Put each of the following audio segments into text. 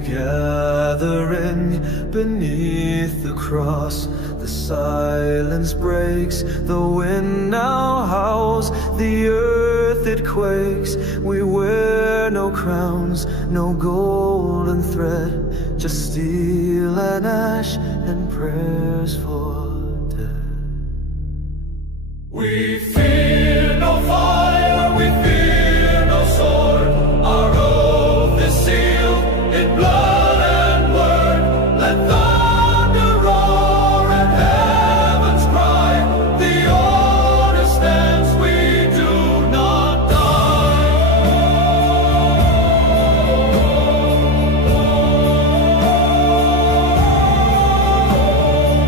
gathering beneath the cross. The silence breaks, the wind now howls, the earth it quakes. We wear no crowns, no golden thread, just steel and ash and prayers for dead. We fear no fire, we fear no sword. Our oath is sealed in blood and word. Let thunder roar and heavens cry. The order stands, we do not die.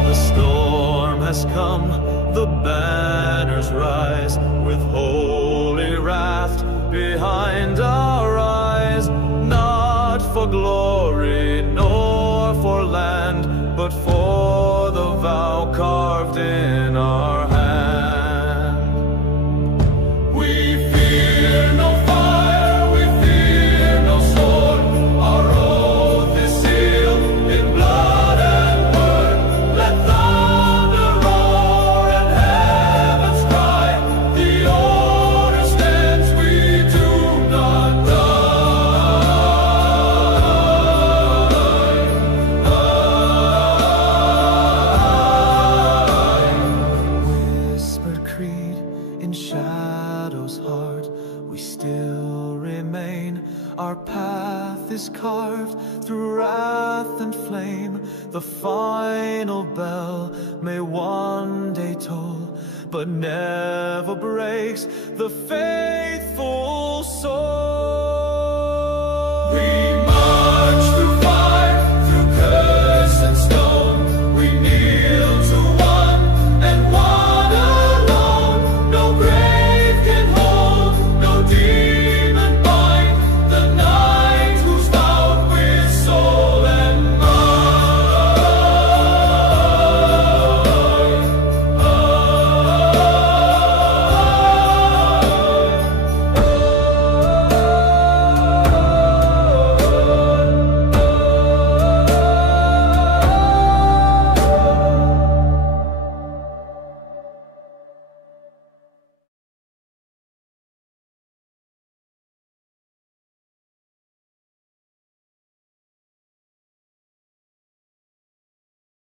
The storm has come, the banners rise, with holy wrath behind our eyes. Not for glory nor for land, but for the vow carved in our hand. We fear no fire, we fear no sword. Our oath is sealed in blood and word. Let thunder roar and heavens cry. The order stands, we do not die. Whispered creed in shadow's heart, we still remain. Our path is carved through wrath and flame. The final bell may one day toll, but never breaks the faithful soul.